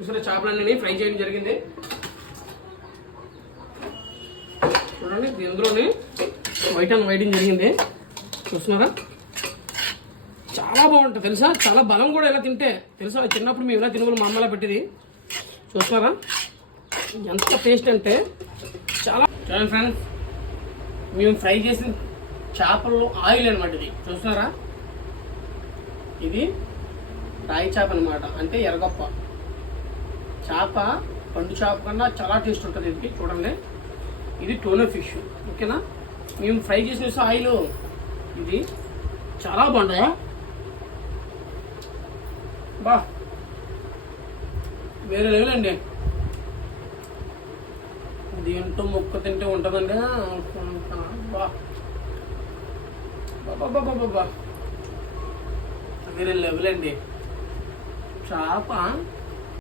చూసారా చేపలన్నీ ఫ్రై చేయడం జరిగింది. చూడండి ఇందులోనే వైట్ అండ్ వైటింగ్ జరిగింది. చూస్తున్నారా చాలా బాగుంటుంది తెలుసా, చాలా బలం కూడా ఇలా తింటే తెలుసా. చిన్నప్పుడు మేము ఇలా తినగలు మా అమ్మలా పెట్టేది. చూస్తున్నారా ఎంత టేస్ట్ అంటే చాలా. చూడండి ఫ్రెండ్స్ మేము ఫ్రై చేసిన చేపల్లో ఆయిల్ అనమాట ఇది. చూస్తున్నారా ఇది రాయి చేప అనమాట, అంటే ఎర్రగొప్ప చేప. పండు చేప కన్నా చాలా టేస్ట్ ఉంటుంది ఇది. చూడండి ఇది టోనో ఫిష్ ఓకేనా. మేము ఫ్రై చేసిన ఆయిల్ ఇది చాలా బాగుంటాయా బా, వేరే లెవెల్ అండి. దీంట్లో ముక్క తింటే ఉంటుందండి బా బాబా బాబా, వేరే లెవెల్ అండి. చేప